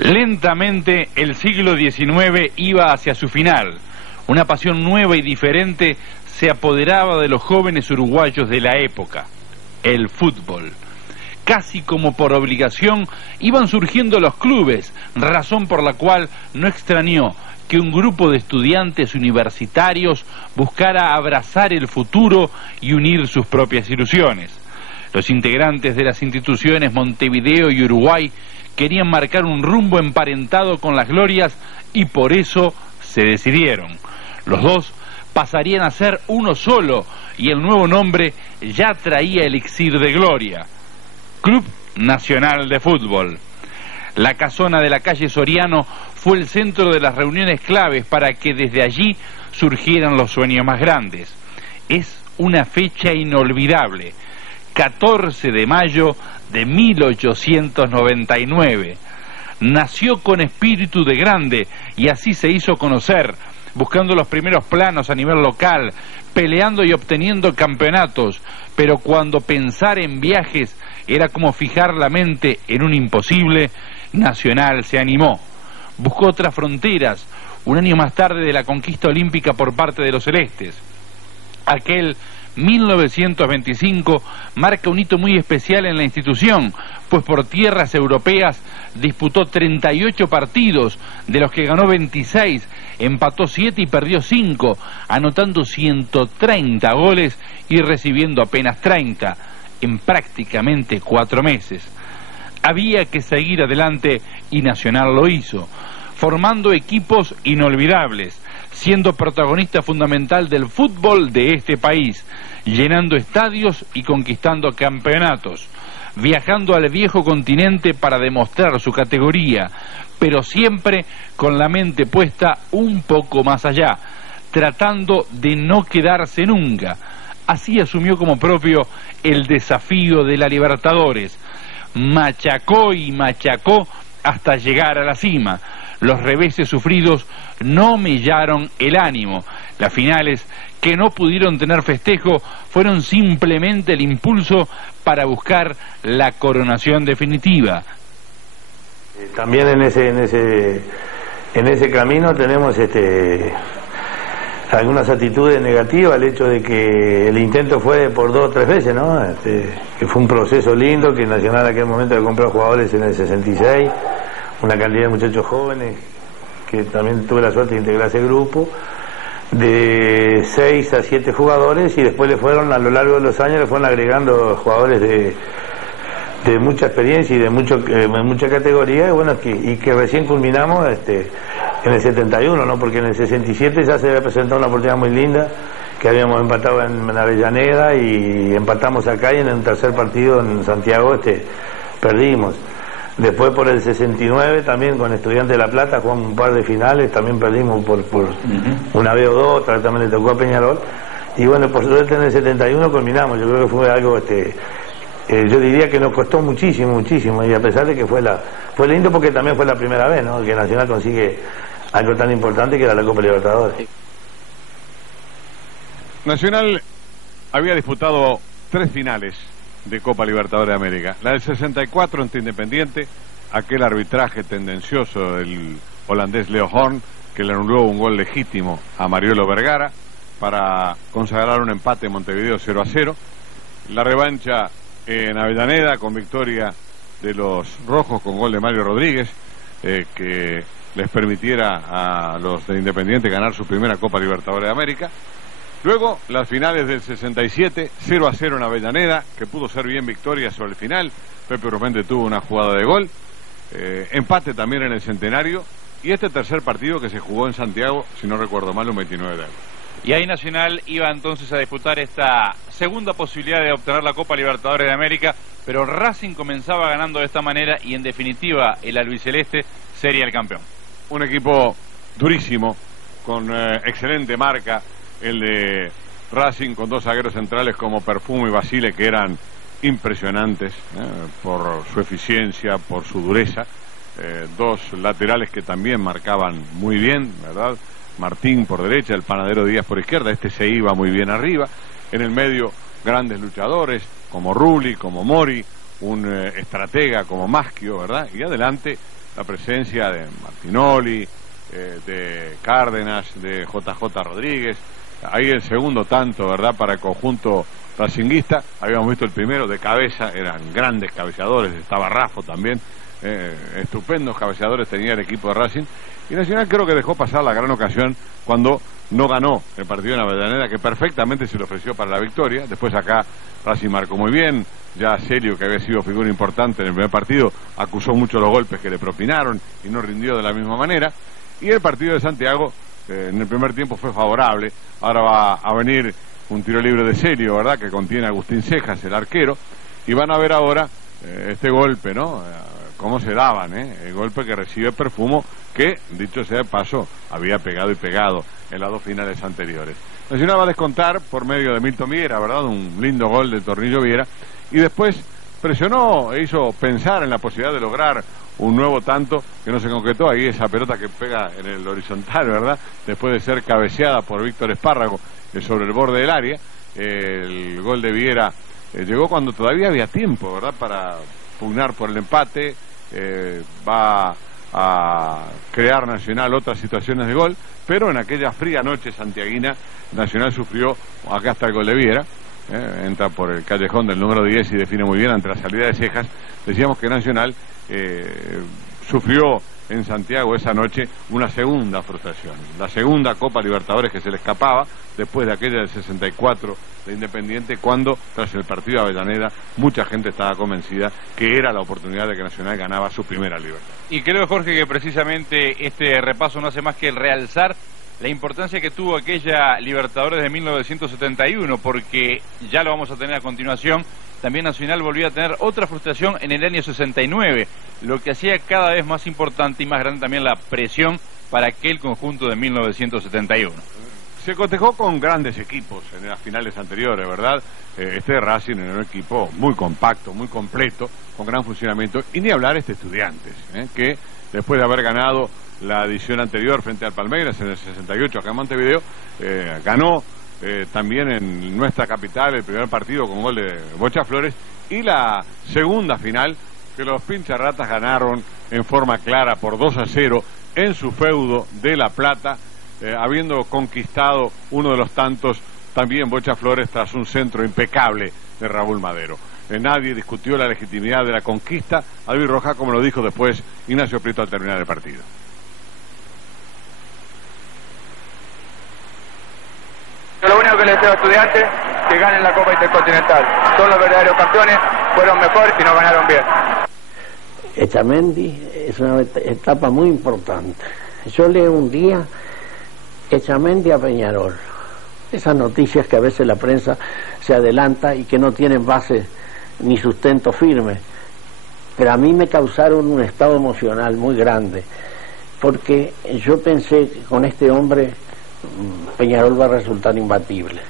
Lentamente el siglo XIX iba hacia su final. Una pasión nueva y diferente se apoderaba de los jóvenes uruguayos de la época: el fútbol. Casi como por obligación iban surgiendo los clubes, razón por la cual no extrañó que un grupo de estudiantes universitarios buscara abrazar el futuro y unir sus propias ilusiones. Los integrantes de las instituciones Montevideo y Uruguay querían marcar un rumbo emparentado con las glorias y por eso se decidieron. Los dos pasarían a ser uno solo y el nuevo nombre ya traía elixir de gloria: Club Nacional de Fútbol. La casona de la calle Soriano fue el centro de las reuniones claves para que desde allí surgieran los sueños más grandes. Es una fecha inolvidable: 14 de mayo de 1899. Nació con espíritu de grande y así se hizo conocer, buscando los primeros planos a nivel local, peleando y obteniendo campeonatos, pero cuando pensar en viajes era como fijar la mente en un imposible, Nacional se animó. Buscó otras fronteras, un año más tarde de la conquista olímpica por parte de los celestes. Aquel 1925 marca un hito muy especial en la institución, pues por tierras europeas disputó 38 partidos, de los que ganó 26, empató 7 y perdió 5, anotando 130 goles y recibiendo apenas 30, en prácticamente 4 meses. Había que seguir adelante y Nacional lo hizo, formando equipos inolvidables, siendo protagonista fundamental del fútbol de este país, llenando estadios y conquistando campeonatos, viajando al viejo continente para demostrar su categoría, pero siempre con la mente puesta un poco más allá, tratando de no quedarse nunca. Así asumió como propio el desafío de la Libertadores. Machacó y machacó hasta llegar a la cima. Los reveses sufridos no mellaron el ánimo. Las finales, que no pudieron tener festejo, fueron simplemente el impulso para buscar la coronación definitiva. También en ese camino tenemos algunas actitudes negativas, el hecho de que el intento fue por 2 o 3 veces, ¿no? Que fue un proceso lindo, que Nacional en aquel momento le compró jugadores en el 66, una cantidad de muchachos jóvenes, que también tuve la suerte de integrar ese grupo, de 6 a 7 jugadores, y después a lo largo de los años le fueron agregando jugadores de mucha experiencia y de mucha categoría, y bueno, que recién culminamos en el 71, ¿no? Porque en el 67 ya se había presentado una oportunidad muy linda, que habíamos empatado en Avellaneda y empatamos acá, y en el tercer partido en Santiago perdimos. Después por el 69 también con Estudiantes de La Plata jugamos un par de finales, también perdimos por una vez o dos, otra vez también le tocó a Peñarol, y bueno, por suerte en el 71 culminamos. Yo creo que fue algo yo diría que nos costó muchísimo, y a pesar de que fue lindo, porque también fue la primera vez, ¿no?, que Nacional consigue algo tan importante que era la Copa Libertadores. Nacional había disputado 3 finales de Copa Libertadores de América. La del 64 ante Independiente, aquel arbitraje tendencioso del holandés Leo Horn, que le anuló un gol legítimo a Mariolo Vergara para consagrar un empate en Montevideo 0-0. La revancha en Avellaneda con victoria de los rojos con gol de Mario Rodríguez, que les permitiera a los de Independiente ganar su primera Copa Libertadores de América. Luego las finales del 67, 0-0 en Avellaneda, que pudo ser bien victoria sobre el final. Pepe Urmendi tuvo una jugada de gol, empate también en el Centenario, y este tercer partido que se jugó en Santiago, si no recuerdo mal, un 29 de agosto. Y ahí Nacional iba entonces a disputar esta segunda posibilidad de obtener la Copa Libertadores de América, pero Racing comenzaba ganando de esta manera y en definitiva el albiceleste sería el campeón. Un equipo durísimo, con excelente marca, el de Racing, con 2 zagueros centrales como Perfumo y Basile, que eran impresionantes por su eficiencia, por su dureza. 2 laterales que también marcaban muy bien, ¿verdad? Martín por derecha, el Panadero Díaz por izquierda, se iba muy bien arriba. En el medio, grandes luchadores como Rulli, como Mori, un estratega como Maschio, ¿verdad? Y adelante la presencia de Martinoli, de Cárdenas, de JJ Rodríguez. Ahí el segundo tanto, ¿verdad?, para el conjunto racinguista. Habíamos visto el primero de cabeza, eran grandes cabeceadores, estaba Raffo también, estupendos cabeceadores tenía el equipo de Racing. Y Nacional creo que dejó pasar la gran ocasión cuando no ganó el partido en Avellaneda, que perfectamente se le ofreció para la victoria. Después acá Racing marcó muy bien, ya Celio, que había sido figura importante en el primer partido, acusó mucho los golpes que le propinaron y no rindió de la misma manera. Y el partido de Santiago en el primer tiempo fue favorable. Ahora va a venir un tiro libre de Celio, ¿verdad?, que contiene a Agustín Cejas, el arquero, y van a ver ahora este golpe, ¿no?, cómo se daban, el golpe que recibe Perfumo, que, dicho sea de paso, había pegado y pegado en las dos finales anteriores. Nacional va a descontar por medio de Milton Viera, ¿verdad?, un lindo gol de Tornillo Viera, y después presionó e hizo pensar en la posibilidad de lograr un nuevo tanto que no se concretó. Ahí esa pelota que pega en el horizontal, ¿verdad?, después de ser cabeceada por Víctor Espárrago sobre el borde del área. El gol de Viera llegó cuando todavía había tiempo, ¿verdad?, para pugnar por el empate. Va a crear Nacional otras situaciones de gol, pero en aquella fría noche santiaguina Nacional sufrió. Acá está el gol de Viera, entra por el callejón del número 10 y define muy bien ante la salida de Cejas. Decíamos que Nacional sufrió en Santiago esa noche una segunda frustración, la segunda Copa Libertadores que se le escapaba después de aquella del 64 de Independiente, cuando tras el partido de Avellaneda mucha gente estaba convencida que era la oportunidad de que Nacional ganaba su primera Libertad. Y creo, Jorge, que precisamente este repaso no hace más que realzar la importancia que tuvo aquella Libertadores de 1971, porque ya lo vamos a tener a continuación. También Nacional volvió a tener otra frustración en el año 69, lo que hacía cada vez más importante y más grande también la presión para aquel conjunto de 1971. Se cotejó con grandes equipos en las finales anteriores, ¿verdad? Este Racing era un equipo muy compacto, muy completo, con gran funcionamiento, y ni hablar Estudiantes, que después de haber ganado la edición anterior frente al Palmeiras en el 68 acá en Montevideo, ganó también en nuestra capital el primer partido con gol de Bocha Flores, y la segunda final que los pincharratas ganaron en forma clara por 2-0 en su feudo de La Plata, habiendo conquistado uno de los tantos también Bocha Flores tras un centro impecable de Raúl Madero. Nadie discutió la legitimidad de la conquista albirroja, como lo dijo después Ignacio Prieto al terminar el partido. Lo único que les deseo a Estudiantes que ganen la Copa Intercontinental. Son los verdaderos campeones, fueron mejor y nos ganaron bien. Echamendi es una etapa muy importante. Yo leo un día Echamendi a Peñarol. Esas noticias que a veces la prensa se adelanta y que no tienen base ni sustento firme. Pero a mí me causaron un estado emocional muy grande, porque yo pensé que con este hombre Peñarol va a resultar imbatible.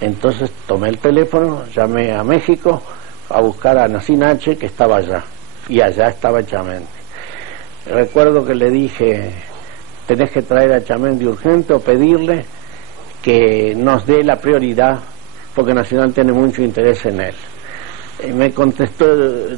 Entonces tomé el teléfono, llamé a México a buscar a Nacín H, que estaba allá, y allá estaba Echamendi. Recuerdo que le dije: tenés que traer a Echamendi urgente o pedirle que nos dé la prioridad, porque Nacional tiene mucho interés en él. Y me contestó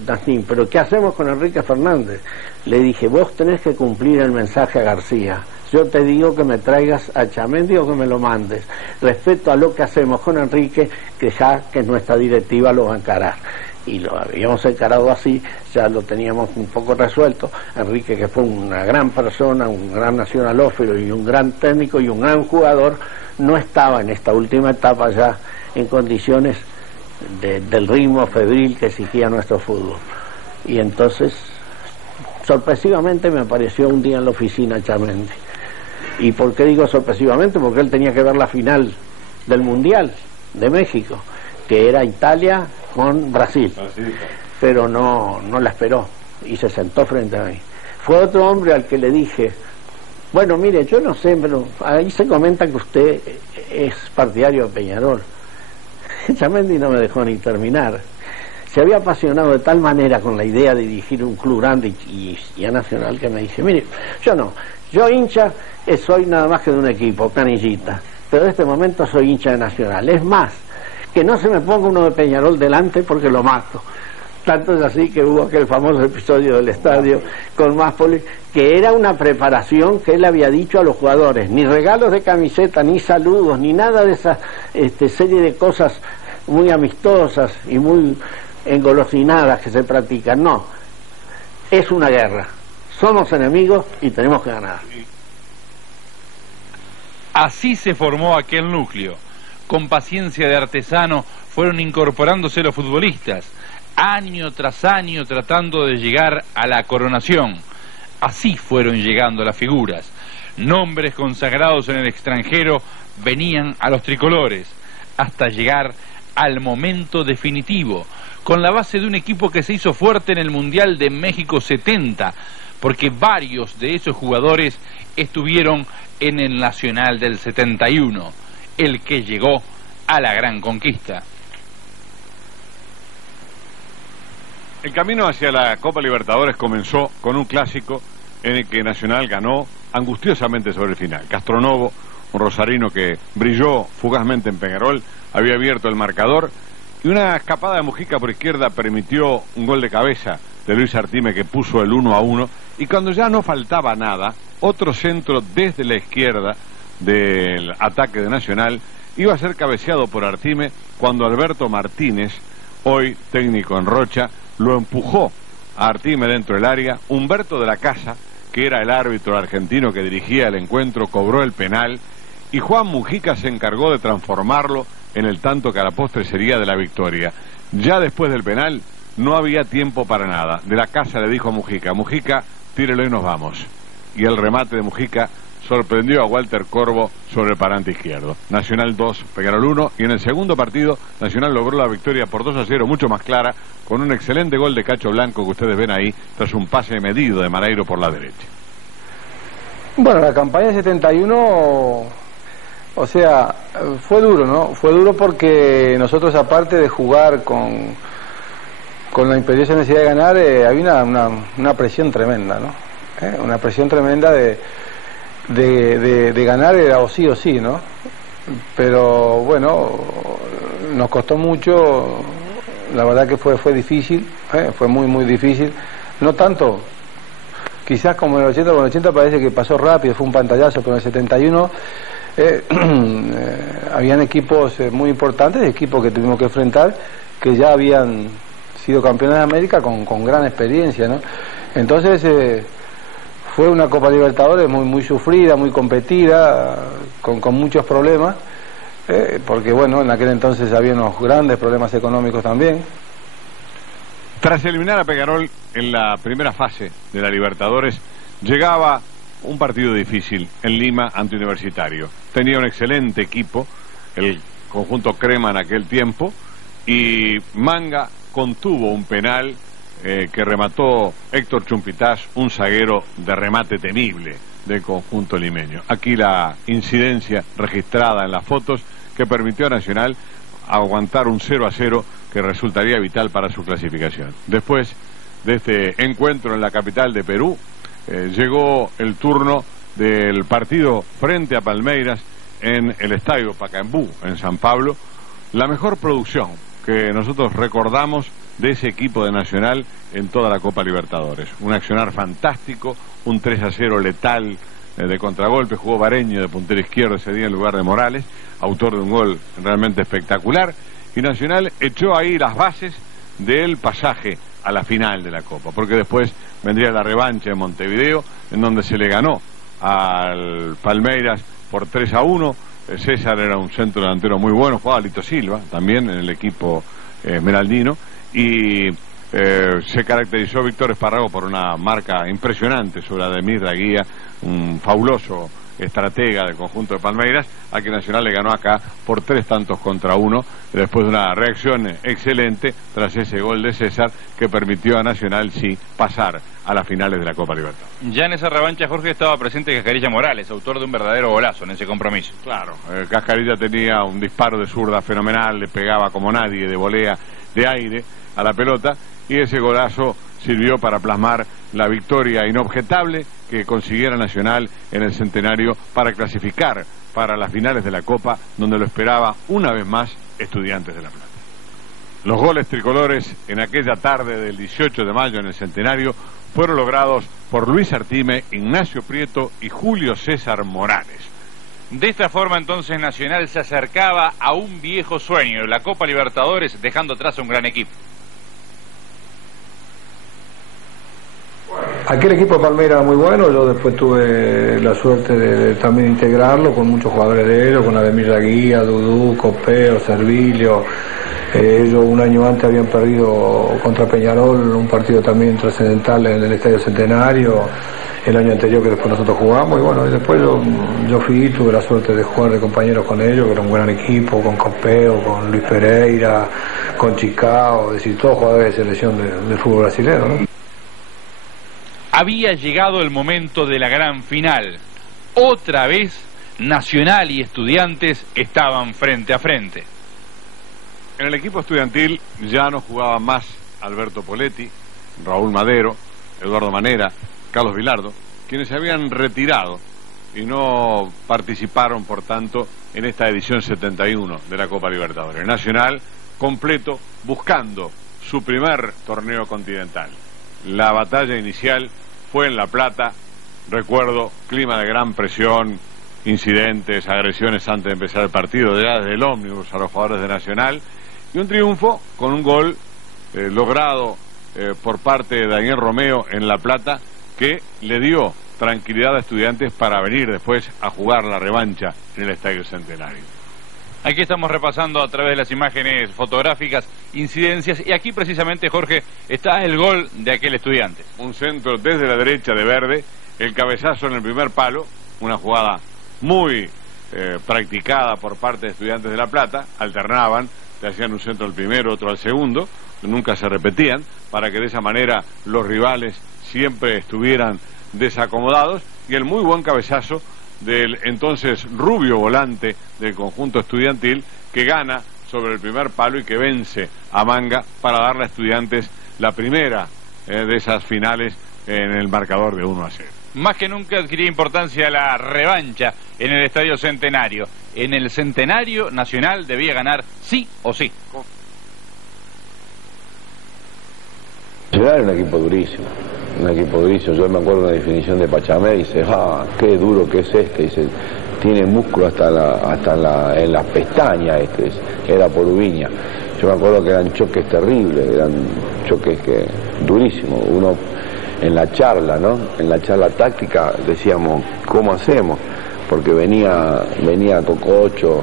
Nacín: ¿pero qué hacemos con Enrique Fernández? Le dije: vos tenés que cumplir el mensaje a García. Yo te digo que me traigas a Echamendi o que me lo mandes. Respecto a lo que hacemos con Enrique, que ya que nuestra directiva lo va a encarar. Y lo habíamos encarado así, ya lo teníamos un poco resuelto. Enrique, que fue una gran persona, un gran nacionalófilo y un gran técnico y un gran jugador, no estaba en esta última etapa ya en condiciones del ritmo febril que exigía nuestro fútbol. Y entonces, sorpresivamente, me apareció un día en la oficina Echamendi. ¿Y por qué digo sorpresivamente? Porque él tenía que ver la final del Mundial de México, que era Italia con Brasil, pero no la esperó y se sentó frente a mí. Fue otro hombre al que le dije: bueno, mire, yo no sé, pero ahí se comenta que usted es partidario de Peñarol. Echamendi no me dejó ni terminar. Se había apasionado de tal manera con la idea de dirigir un club grande y a Nacional, que me dice: mire, yo hincha soy nada más que de un equipo, Canillita, pero en este momento soy hincha de Nacional. Es más, que no se me ponga uno de Peñarol delante porque lo mato. Tanto es así que hubo aquel famoso episodio del estadio con Máspoli, que era una preparación que él había dicho a los jugadores, ni regalos de camiseta, ni saludos, ni nada de esa serie de cosas muy amistosas y muy engolosinadas que se practican. No, es una guerra, somos enemigos y tenemos que ganar. Así se formó aquel núcleo. Con paciencia de artesano fueron incorporándose los futbolistas, año tras año tratando de llegar a la coronación. Así fueron llegando las figuras. Nombres consagrados en el extranjero venían a los tricolores, hasta llegar al momento definitivo, con la base de un equipo que se hizo fuerte en el Mundial de México 70, porque varios de esos jugadores estuvieron en el Nacional del 71, el que llegó a la gran conquista. El camino hacia la Copa Libertadores comenzó con un clásico en el que Nacional ganó angustiosamente sobre el final. Castronovo, un rosarino que brilló fugazmente en Peñarol, había abierto el marcador y una escapada de Mujica por izquierda permitió un gol de cabeza de Luis Artime que puso el 1-1, y cuando ya no faltaba nada, otro centro desde la izquierda del ataque de Nacional iba a ser cabeceado por Artime cuando Alberto Martínez, hoy técnico en Rocha, lo empujó a Artime dentro del área. Humberto de la Casa, que era el árbitro argentino que dirigía el encuentro, cobró el penal y Juan Mujica se encargó de transformarlo en el tanto que a la postre sería de la victoria. Ya después del penal no había tiempo para nada. De la Casa le dijo a Mujica: Mujica, tírelo y nos vamos. Y el remate de Mujica sorprendió a Walter Corvo sobre el parante izquierdo. Nacional 2, Peñarol 1, y en el segundo partido Nacional logró la victoria por 2-0, mucho más clara, con un excelente gol de Cacho Blanco que ustedes ven ahí, tras un pase medido de Mareiro por la derecha. Bueno, la campaña 71, o sea, fue duro, ¿no? Fue duro porque nosotros, aparte de jugar con la imperiosa necesidad de ganar, había una presión tremenda, ¿no? Una presión tremenda de ganar, era o sí, ¿no? Pero bueno, nos costó mucho, la verdad que fue difícil, fue muy difícil, no tanto, quizás como en el 80, con el 80 parece que pasó rápido, fue un pantallazo, pero en el 71 habían equipos muy importantes, equipos que tuvimos que enfrentar, que ya habían sido campeones de América con gran experiencia, ¿no? Entonces fue una Copa Libertadores muy sufrida, muy competida, con muchos problemas, porque bueno, en aquel entonces había unos grandes problemas económicos también. Tras eliminar a Peñarol en la primera fase de la Libertadores, llegaba un partido difícil en Lima ante Universitario. Tenía un excelente equipo, el conjunto crema en aquel tiempo, y Manga contuvo un penal que remató Héctor Chumpitaz, un zaguero de remate temible del conjunto limeño. Aquí la incidencia registrada en las fotos que permitió a Nacional aguantar un 0-0 que resultaría vital para su clasificación. Después de este encuentro en la capital de Perú, llegó el turno del partido frente a Palmeiras en el estadio Pacaembu, en San Pablo. La mejor producción que nosotros recordamos de ese equipo de Nacional en toda la Copa Libertadores. Un accionar fantástico, un 3-0 letal de contragolpe. Jugó Bareño de puntero izquierdo ese día en lugar de Morales, autor de un gol realmente espectacular, y Nacional echó ahí las bases del pasaje a la final de la Copa, porque después vendría la revancha en Montevideo, en donde se le ganó al Palmeiras por 3-1. César era un centro delantero muy bueno, jugaba Lito Silva también en el equipo esmeraldino, y se caracterizó Víctor Esparrago por una marca impresionante sobre Ademir Daguía, un fabuloso estratega del conjunto de Palmeiras, a que Nacional le ganó acá por 3-1, después de una reacción excelente tras ese gol de César que permitió a Nacional sí pasar a las finales de la Copa Libertadores. Ya en esa revancha, Jorge, estaba presente Cascarilla Morales, autor de un verdadero golazo en ese compromiso. Claro, Cascarilla tenía un disparo de zurda fenomenal, le pegaba como nadie de volea de aire a la pelota, y ese golazo sirvió para plasmar la victoria inobjetable que consiguiera Nacional en el centenario para clasificar para las finales de la Copa, donde lo esperaba una vez más Estudiantes de La Plata. Los goles tricolores en aquella tarde del 18 de mayo en el Centenario fueron logrados por Luis Artime, Ignacio Prieto y Julio César Morales. De esta forma entonces Nacional se acercaba a un viejo sueño, la Copa Libertadores, dejando atrás a un gran equipo. Aquel equipo de Palmeiras era muy bueno, yo después tuve la suerte de también integrarlo con muchos jugadores de ellos, con Ademir Laguía, Dudú, Copeo, Servilio. Ellos un año antes habían perdido contra Peñarol un partido también trascendental en el Estadio Centenario, el año anterior que después nosotros jugamos, y bueno, y después yo fui, tuve la suerte de jugar de compañeros con ellos, que era un gran equipo, con Copeo, con Luis Pereira, con Chicao, es decir, todos jugadores de selección del fútbol brasileño, ¿no? Había llegado el momento de la gran final. Otra vez, Nacional y Estudiantes estaban frente a frente. En el equipo estudiantil ya no jugaban más Alberto Poletti, Raúl Madero, Eduardo Manera, Carlos Vilardo, quienes se habían retirado y no participaron, por tanto, en esta edición 71 de la Copa Libertadores. Nacional completo, buscando su primer torneo continental. La batalla inicial fue en La Plata, recuerdo, clima de gran presión, incidentes, agresiones antes de empezar el partido, ya desde el ómnibus a los jugadores de Nacional, y un triunfo con un gol logrado por parte de Daniel Romeo en La Plata, que le dio tranquilidad a Estudiantes para venir después a jugar la revancha en el Estadio Centenario. Aquí estamos repasando a través de las imágenes fotográficas, incidencias, y aquí precisamente, Jorge, está el gol de aquel Estudiante. Un centro desde la derecha de Verde, el cabezazo en el primer palo, una jugada muy practicada por parte de Estudiantes de La Plata, alternaban, le hacían un centro al primero, otro al segundo, nunca se repetían, para que de esa manera los rivales siempre estuvieran desacomodados, y el muy buen cabezazo del entonces rubio volante del conjunto estudiantil, que gana sobre el primer palo y que vence a Manga para darle a Estudiantes la primera de esas finales en el marcador de 1-0. Más que nunca adquiría importancia la revancha en el Estadio Centenario. En el Centenario, Nacional debía ganar sí o sí. Nacional era un equipo durísimo, yo me acuerdo de una definición de Pachamé, dice, qué duro que es este, dice, tiene músculo en las pestañas, era por Ubiña. Yo me acuerdo que eran choques terribles, eran choques durísimos. Uno en la charla, ¿no? En la charla táctica decíamos, ¿cómo hacemos? Porque venía Cococho,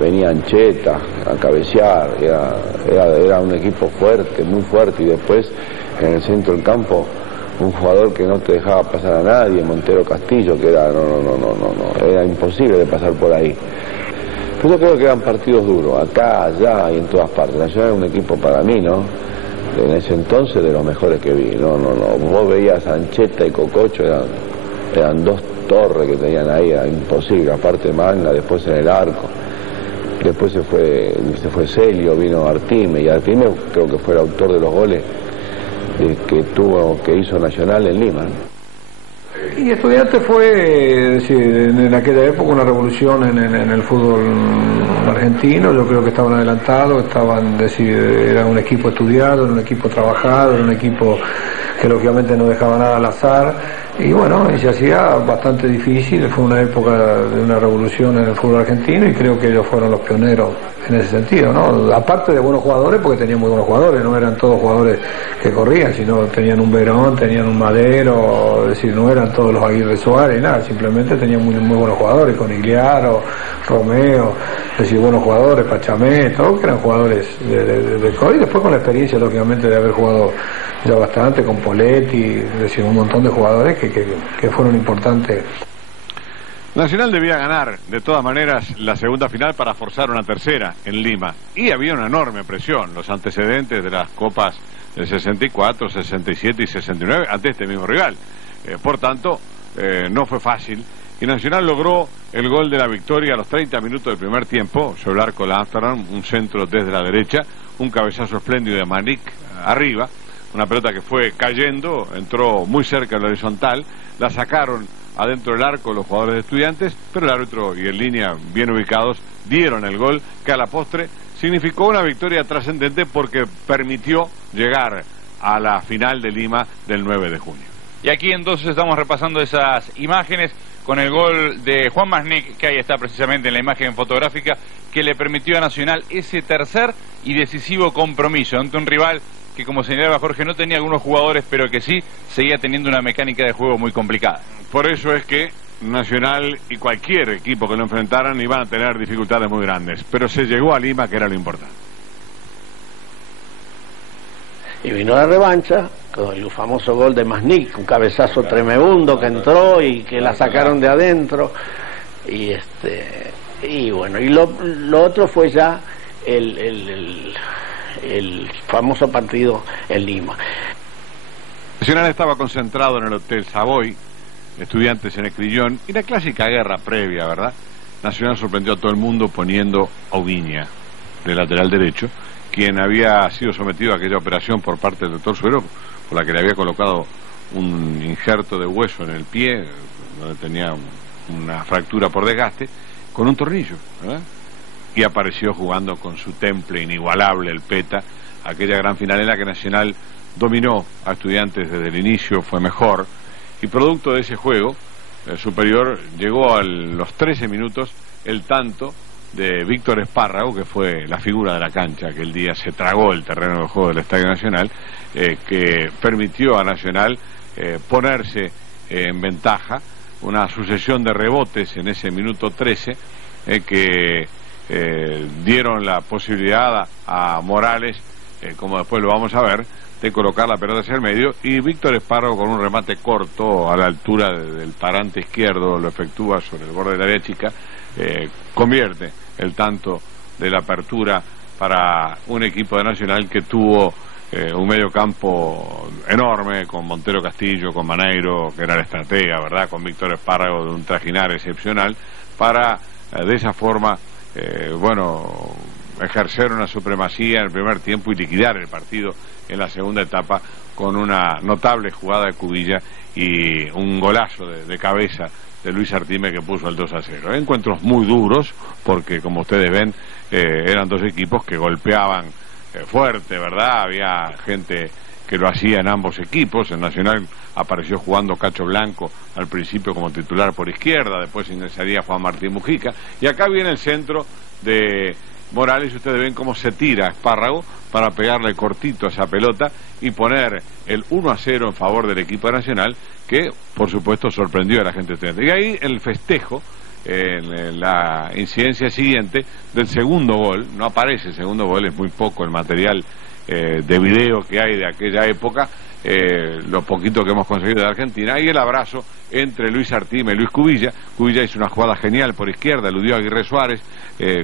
venía Ancheta a cabecear, era un equipo fuerte, muy fuerte, y después en el centro del campo un jugador que no te dejaba pasar a nadie, Montero Castillo, que era era imposible de pasar por ahí. Pero yo creo que eran partidos duros, acá, allá y en todas partes. Nacional era un equipo para mí, ¿no? En ese entonces de los mejores que vi. Vos veías a Ancheta y Cococho, eran dos torres que tenían ahí, era imposible, aparte Manga, después en el arco. Después se fue Celio, vino Artime, y Artime creo que fue el autor de los goles que hizo Nacional en Lima, ¿no? Y Estudiantes fue, es decir, en aquella época una revolución en el fútbol argentino. Yo creo que estaban adelantados, era un equipo estudiado, era un equipo trabajado, era un equipo que lógicamente no dejaba nada al azar, y bueno, y se hacía bastante difícil. Fue una época de una revolución en el fútbol argentino, y creo que ellos fueron los pioneros en ese sentido, ¿no? Aparte de buenos jugadores, porque tenían muy buenos jugadores, no eran todos jugadores que corrían, sino tenían un Verón, tenían un Madero, es decir, no eran todos los Aguirre Suárez, nada, simplemente tenían muy buenos jugadores, con Igliaro, Romeo, es decir, buenos jugadores, Pachamé, todos que eran jugadores de COI, y después con la experiencia, lógicamente, de haber jugado ya bastante, con Poletti, es decir, un montón de jugadores que fueron importantes. Nacional debía ganar, de todas maneras, la segunda final para forzar una tercera en Lima. Y había una enorme presión, los antecedentes de las copas del 64, 67 y 69 ante este mismo rival. Por tanto, no fue fácil. Y Nacional logró el gol de la victoria a los 30 minutos del primer tiempo, sobre el arco de Amsterdam, un centro desde la derecha, un cabezazo espléndido de Manik arriba, una pelota que fue cayendo, entró muy cerca de la horizontal, la sacaron adentro del arco los jugadores de Estudiantes, pero el árbitro y en línea bien ubicados dieron el gol, que a la postre significó una victoria trascendente porque permitió llegar a la final de Lima del 9 de junio. Y aquí entonces estamos repasando esas imágenes con el gol de Juan Masnick, que ahí está precisamente en la imagen fotográfica, que le permitió a Nacional ese tercer y decisivo compromiso ante un rival que, como señalaba Jorge, no tenía algunos jugadores, pero que sí seguía teniendo una mecánica de juego muy complicada. Por eso es que Nacional y cualquier equipo que lo enfrentaran iban a tener dificultades muy grandes, pero se llegó a Lima, que era lo importante. Y vino la revancha con el famoso gol de Masnick, un cabezazo tremebundo que entró y que la sacaron de adentro. Y bueno, y lo otro fue ya el famoso partido en Lima. Nacional estaba concentrado en el Hotel Savoy, Estudiantes en el Crillón, y la clásica guerra previa, ¿verdad? Nacional sorprendió a todo el mundo poniendo a Ubiña de lateral derecho, quien había sido sometido a aquella operación por parte del doctor Suero, por la que le había colocado un injerto de hueso en el pie, donde tenía una fractura por desgaste, con un tornillo, ¿verdad? Y apareció jugando con su temple inigualable, el Peta, aquella gran final en la que Nacional dominó a Estudiantes desde el inicio, fue mejor, y producto de ese juego superior llegó a los 13 minutos el tanto de Víctor Espárrago, que fue la figura de la cancha, que el día se tragó el terreno de juego del Estadio Nacional, que permitió a Nacional ponerse en ventaja, una sucesión de rebotes en ese minuto 13 que dieron la posibilidad a Morales, como después lo vamos a ver, de colocar la pelota hacia el medio, y Víctor Espárrago con un remate corto a la altura del parante izquierdo lo efectúa sobre el borde del área chica, convierte el tanto de la apertura para un equipo de Nacional que tuvo un medio campo enorme, con Montero Castillo, con Maneiro, que era el estratega, ¿verdad?, con Víctor Espárrago de un trajinar excepcional, para de esa forma ejercer una supremacía en el primer tiempo y liquidar el partido en la segunda etapa con una notable jugada de Cubilla y un golazo de cabeza de Luis Artime, que puso el 2-0. Encuentros muy duros porque, como ustedes ven, eran dos equipos que golpeaban fuerte, ¿verdad? Había gente que lo hacía en ambos equipos. En Nacional apareció jugando Cacho Blanco al principio como titular por izquierda, después ingresaría Juan Martín Mujica, y acá viene el centro de Morales. Ustedes ven cómo se tira Espárrago para pegarle cortito a esa pelota y poner el 1-0 en favor del equipo nacional, que por supuesto sorprendió a la gente estudiante. Y ahí el festejo, en la incidencia siguiente del segundo gol, no aparece el segundo gol, es muy poco el material de video que hay de aquella época, lo poquito que hemos conseguido de Argentina, y el abrazo entre Luis Artime y Luis Cubilla. Cubilla hizo una jugada genial por izquierda, eludió a Aguirre Suárez,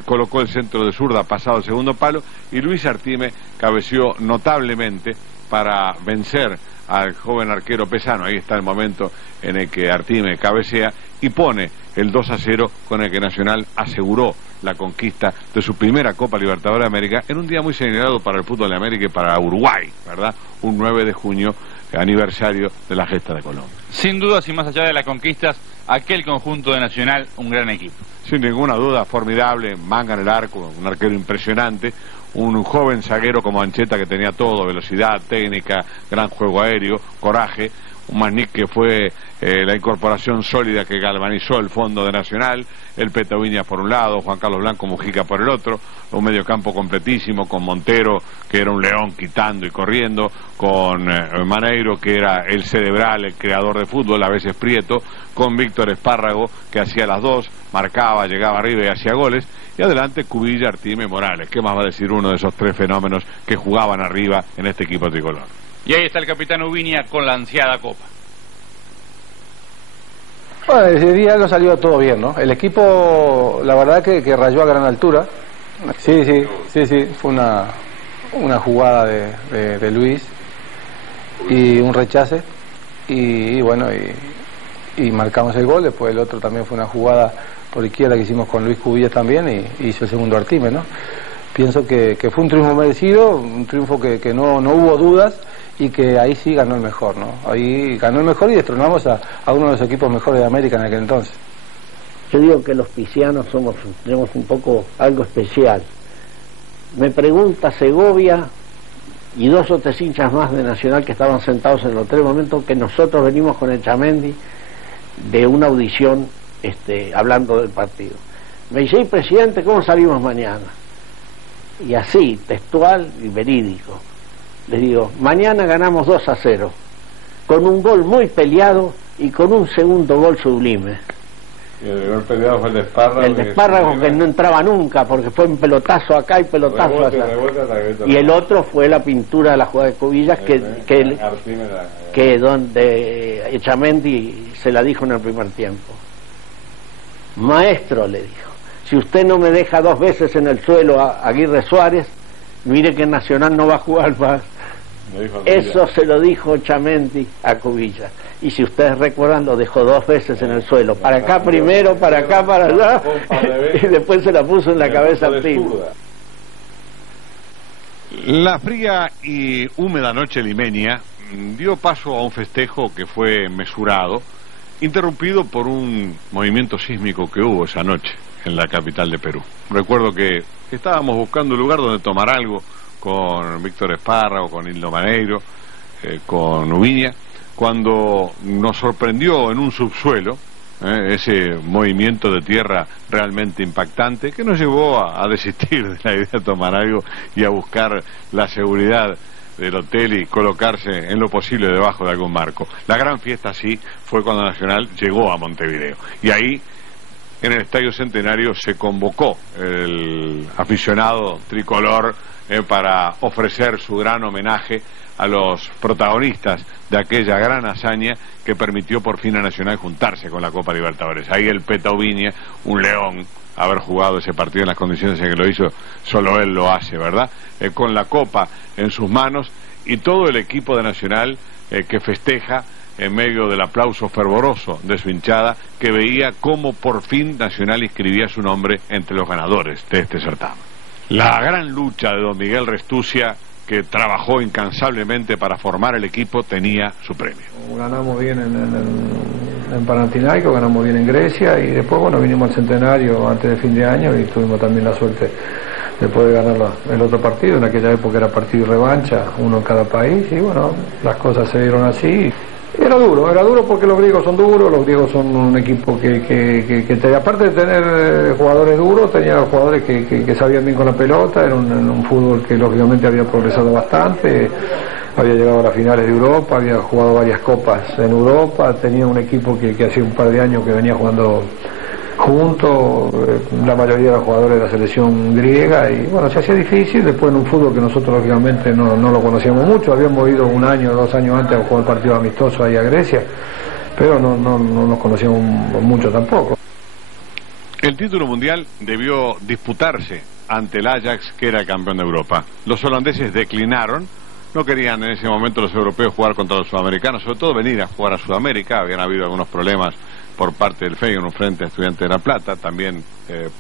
colocó el centro de zurda pasado el segundo palo, y Luis Artime cabeceó notablemente para vencer al joven arquero Pesano. Ahí está el momento en el que Artime cabecea y pone el 2-0 con el que Nacional aseguró la conquista de su primera Copa Libertadores de América en un día muy señalado para el fútbol de América y para Uruguay, ¿verdad? Un 9 de junio, aniversario de la gesta de Colón. Sin dudas, y más allá de las conquistas, aquel conjunto de Nacional, un gran equipo. Sin ninguna duda, formidable, Manga en el arco, un arquero impresionante, un joven zaguero como Ancheta que tenía todo, velocidad, técnica, gran juego aéreo, coraje, un Masnick que fue la incorporación sólida que galvanizó el fondo de Nacional, el Peta Ubiña por un lado, Juan Carlos Blanco Mujica por el otro, un mediocampo completísimo con Montero, que era un león quitando y corriendo, con Maneiro, que era el cerebral, el creador de fútbol, a veces Prieto, con Víctor Espárrago, que hacía las dos, marcaba, llegaba arriba y hacía goles, y adelante Cubilla, Artime, Morales. ¿Qué más va a decir uno de esos tres fenómenos que jugaban arriba en este equipo tricolor? Y ahí está el capitán Ubiña con la ansiada copa. Bueno, ese día lo salió todo bien, ¿no? El equipo, la verdad que rayó a gran altura. Sí, fue una jugada de Luis y un rechace y bueno, y marcamos el gol. Después el otro también fue una jugada por izquierda que hicimos con Luis Cubillas también y hizo el segundo Artime, ¿no? Pienso que fue un triunfo merecido, un triunfo que no hubo dudas, y que ahí sí ganó el mejor, ¿no? Ahí ganó el mejor y destronamos a uno de los equipos mejores de América en aquel entonces. Yo digo que los piscianos tenemos un poco algo especial. me pregunta Segovia y 2 o 3 hinchas más de Nacional que estaban sentados en el hotel, el momento que nosotros venimos con Etxamendi de una audición hablando del partido. Me dice: "Y presidente, ¿cómo salimos mañana?". Y así, textual y verídico, les digo: "Mañana ganamos 2-0, con un gol muy peleado y con un segundo gol sublime". Y el gol peleado fue el de Espárrago. El de Espárrago, que no entraba nunca, porque fue un pelotazo acá y pelotazo allá. Y el otro fue la pintura de la jugada de Cubillas, que donde Etxamendi se la dijo en el primer tiempo. "Maestro", le dijo, "si usted no me deja 2 veces en el suelo a Aguirre Suárez, mire que Nacional no va a jugar más". Eso se lo dijo Etxamendi a Cubillas. Y si ustedes recuerdan, lo dejó 2 veces en el suelo. Para acá primero, para acá, para allá. Y después se la puso en la cabeza al tipo. La fría y húmeda noche limeña dio paso a un festejo que fue mesurado, interrumpido por un movimiento sísmico que hubo esa noche en la capital de Perú. Recuerdo que estábamos buscando un lugar donde tomar algo con Víctor Espárrago, con Hildo Maneiro, con Ubiña, cuando nos sorprendió en un subsuelo ese movimiento de tierra realmente impactante que nos llevó a desistir de la idea de tomar algo y a buscar la seguridad del hotel y colocarse en lo posible debajo de algún marco. La gran fiesta sí fue cuando Nacional llegó a Montevideo, y ahí en el Estadio Centenario se convocó el aficionado tricolor para ofrecer su gran homenaje a los protagonistas de aquella gran hazaña que permitió por fin a Nacional juntarse con la Copa Libertadores. Ahí el Peta Ubiña, un león, haber jugado ese partido en las condiciones en que lo hizo, solo él lo hace, ¿verdad? Con la Copa en sus manos, y todo el equipo de Nacional que festeja en medio del aplauso fervoroso de su hinchada, que veía cómo por fin Nacional inscribía su nombre entre los ganadores de este certamen. La gran lucha de don Miguel Restucia, que trabajó incansablemente para formar el equipo, tenía su premio. Ganamos bien en Panathinaikos, ganamos bien en Grecia, y después vinimos al Centenario antes de fin de año y tuvimos también la suerte de poder ganar el otro partido. En aquella época era partido y revancha, uno en cada país, y las cosas se dieron así. Era duro porque los griegos son duros, los griegos son un equipo que aparte de tener jugadores duros, tenía jugadores que sabían bien con la pelota, era un fútbol que lógicamente había progresado bastante, había llegado a las finales de Europa, había jugado varias copas en Europa, tenía un equipo que hacía un par de años que venía jugando juntos, la mayoría de los jugadores de la selección griega, y se hacía difícil. Después en un fútbol que nosotros lógicamente no lo conocíamos mucho, habíamos ido 1 año o 2 años antes a jugar partidos amistosos ahí a Grecia, pero no nos conocíamos mucho tampoco. El título mundial debió disputarse ante el Ajax, que era el campeón de Europa. Los holandeses declinaron, no querían en ese momento los europeos jugar contra los sudamericanos, sobre todo venir a jugar a Sudamérica. Habían habido algunos problemas por parte del Feyenoord frente a Estudiantes de La Plata, también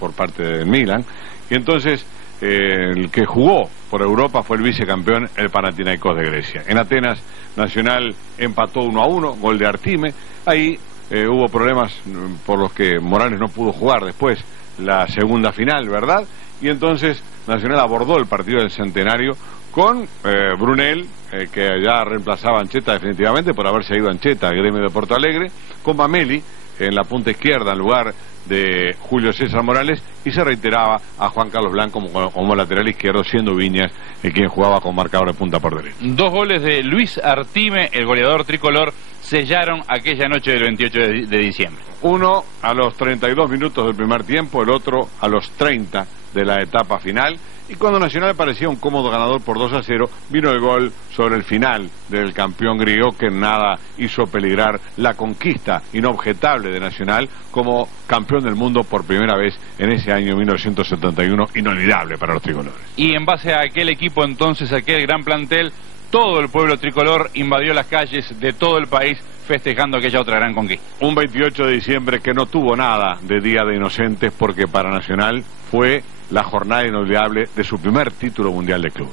por parte del Milan, y entonces el que jugó por Europa fue el vicecampeón, el Panathinaikos de Grecia. En Atenas, Nacional empató 1-1, gol de Artime. Ahí hubo problemas por los que Morales no pudo jugar después la segunda final, ¿verdad? Y entonces Nacional abordó el partido del Centenario con Brunel, que ya reemplazaba a Ancheta definitivamente por haberse ido a Ancheta al Gremio de Porto Alegre, con Mameli en la punta izquierda en lugar de Julio César Morales, y se reiteraba a Juan Carlos Blanco como lateral izquierdo, siendo Viñas quien jugaba con marcador de punta por derecha. 2 goles de Luis Artime, el goleador tricolor, sellaron aquella noche del 28 de diciembre. Uno a los 32 minutos del primer tiempo, el otro a los 30 de la etapa final. Y cuando Nacional parecía un cómodo ganador por 2-0, vino el gol sobre el final del campeón griego, que nada hizo peligrar la conquista inobjetable de Nacional como campeón del mundo por primera vez en ese año 1971, inolvidable para los tricolores. Y en base a aquel equipo entonces, aquel gran plantel, todo el pueblo tricolor invadió las calles de todo el país festejando aquella otra gran conquista. Un 28 de diciembre que no tuvo nada de Día de Inocentes, porque para Nacional fue la jornada inolvidable de su primer título mundial de clubes.